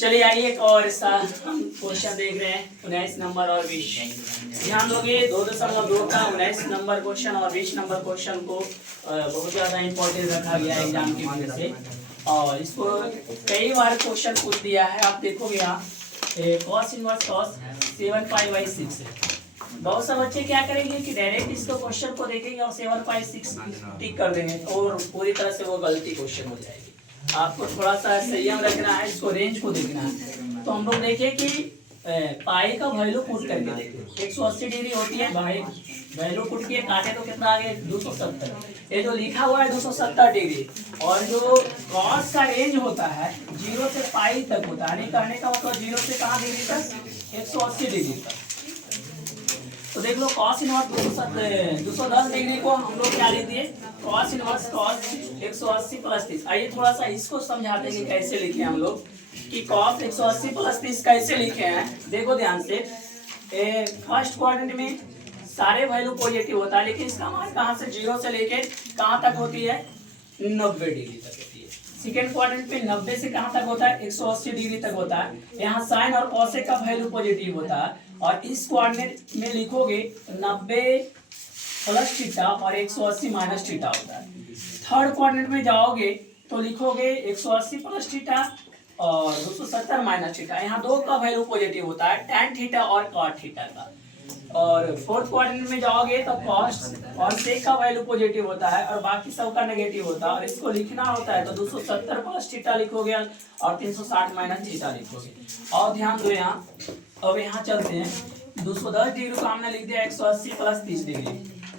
चलिए आइए एक और हम क्वेश्चन देख रहे हैं 19 नंबर और 20। ध्यान दोगे 2.2 का 19 नंबर क्वेश्चन और 20 नंबर क्वेश्चन को बहुत ज़्यादा इम्पोर्टेंट रखा गया है एग्जाम की वजह से, और इसको कई बार क्वेश्चन पूछ दिया है। आप देखोगे यहाँ cos इनवर्स cos 7π/6 है। बहुत से बच्चे क्या करेंगे कि डायरेक्ट इसको क्वेश्चन को देखेंगे और 7/6 टिक कर देंगे और पूरी तरह से वो गलती क्वेश्चन हो जाएगी। आपको थोड़ा सा संयम रखना है, इसको रेंज को देखना है। तो हम लोग देखें कि पाई का वैल्यू पुट करके देखें 180 डिग्री होती है, भाई वैल्यू पुट किए काटे तो कितना आ गया 270। ये जो लिखा हुआ है 270 डिग्री, और जो कॉस का रेंज होता है 0 से पाई तक होता है। यानी कहने का मतलब 0 से कहाँ डिग्री तक 180 डिग्री तक। तो देख लो cos इनवर्स 210 डिग्री को हम लोग क्या लिख दिए cos इनवर्स cos 180 + 30। आइए थोड़ा सा इसको समझाते हैं कि कैसे लिखे हम लोग कि cos 180 + 30 कैसे लिखे हैं। देखो ध्यान से, फर्स्ट क्वाड्रेंट में सारे वैल्यू पॉजिटिव होता है, लेकिन इसका मान कहाँ से 0 से लेके कहाँ तक होती है 90 डिग्री तक होती है। सेकेंड क्वाड्रेंट में 90 से कहाँ तक होता है 180 डिग्री तक होता है। यहाँ साइन और कॉसेक का वैल्यू पॉजिटिव होता है, और इस क्वाड्रेंट में लिखोगे 90 + थीटा और 180 - थीटा होता है। थर्ड क्वाड्रेंट में जाओगे तो लिखोगे 180 + थीटा और 270 - थीटा। यहाँ दो का वैल्यू पॉजिटिव होता है, tan थीटा और cot थीटा का। और फोर्थ क्वाड्रेंट में जाओगे तो cos और sec का वैल्यू पॉजिटिव होता है और बाकी सब का नेगेटिव होता है। और इसको लिखना होता है तो 270 + थीटा लिखोगे और 360 - थीटा लिखोगे। और ध्यान दो यहाँ, अब यहाँ चलते हैं 210 डिग्री को हमने लिख दिया 180 + 30 डिग्री।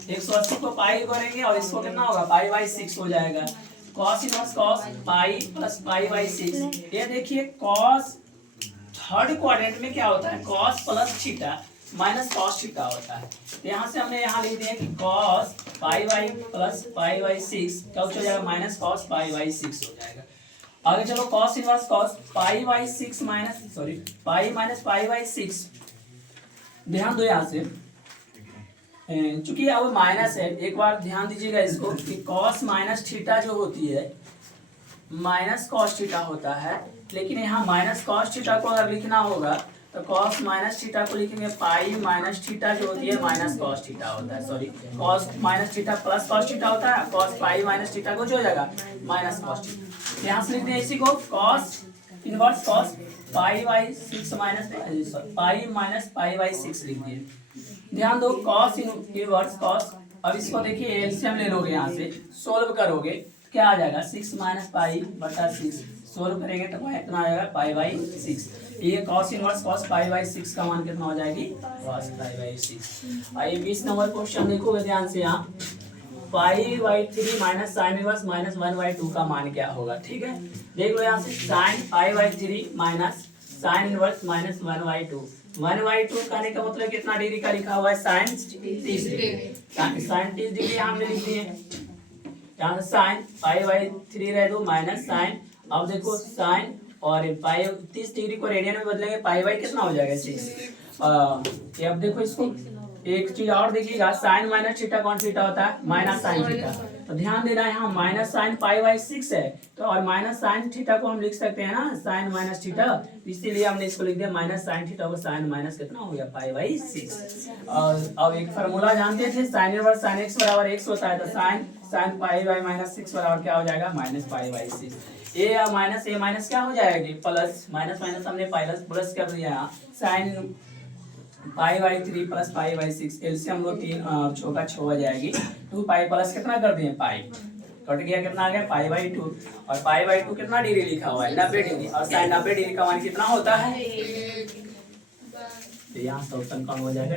180 को पाई करेंगे और इसको कितना होगा π/6 हो जाएगा। cos इनवर्स cos पाई + π/6। ये देखिए cos थर्ड क्वाड्रेंट में क्या होता है cos + थीटा - cos थीटा होता है। तो यहाँ से हमने यहाँ लिख दिया कि cos π/+ π/6 क्या हो जाएगा -cos π/6 हो जाएगा। आगे चलो cos इनवर्स cos π/6 π - π/6। ध्यान दो यहाँ से, चूंकि अब माइनस है, एक बार ध्यान दीजिएगा इसको कि cos - थीटा जो होती है -cos थीटा होता है, लेकिन यहाँ -cos थीटा को अगर लिखना होगा तो cos - थीटा को लिखेंगे π - थीटा जो होती है -cos थीटा होता है। Sorry, cos - theta + cos theta होता है, cos π - थीटा को जो हो जाएगा -cos थीटा। यहाँ से लिखते हैं इसी को cos इनवर्स cos π/6 π - π/6 लिख दिए। ध्यान दो cos इनवर्स cos, अब इसको देखिए एलसीएम ले लोगे, यहाँ से सोल्व करोगे तो क्या आ जाएगा 6 - π/6। सोल्व करेंगे तो कितना आ जाएगा π/6। ये cos इनवर्स cos π/6 का मान कितना हो जाएगी cos π/6। आइए 20 नंबर क्वेश्चन देखोगे ध्यान से, यहाँ π/3 - sin इनवर्स -1/2 का मान क्या होगा। ठीक है, देख लो यहाँ से sin π/3 - sin इनवर्स -1/2। 1/2 कहने का मतलब कितना डिग्री का लिखा हुआ है sin 30 डिग्री। sin 30 डिग्री हमने लिख दिए, यहाँ से sin π/3 रह दो -sin, अब देखो sin और 30 डिग्री को रेडियन में बदलेंगे π/ कितना हो जाएगा 6। ये अब देखो इसको एक चीज और देखिएगा, साइन - थीटा कौन थीटा होता है -sin थीटा। तो ध्यान देना यहाँ -sin π/6 है, तो और -sin थीटा को हम लिख सकते हैं ना sin - थीटा, इसीलिए हमने इसको लिख दिया -sin थीटा को sin कितना हो गया π/6। और अब एक फार्मूला जानते थे sin inverse sin x = x होता है, तो sin π/6 बराबर क्या हो जाएगा -π/6। ए माइनस क्या हो जाएगी प्लस, माइनस हमने प्लस कर दिया। sin π/3 + π/6 एलसीएम लो 3 और 6 का 6 हो जाएगी। 2π प्लस कितना कर दिए पाई, कट गया कितना आ गया π/2, और π/2 कितना डिग्री लिखा हुआ है 90 डिग्री, और sin 90 डिग्री का मान कितना होता है। तो यहाँ से ऑप्शन कौन हो जाएगा।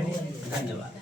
धन्यवाद।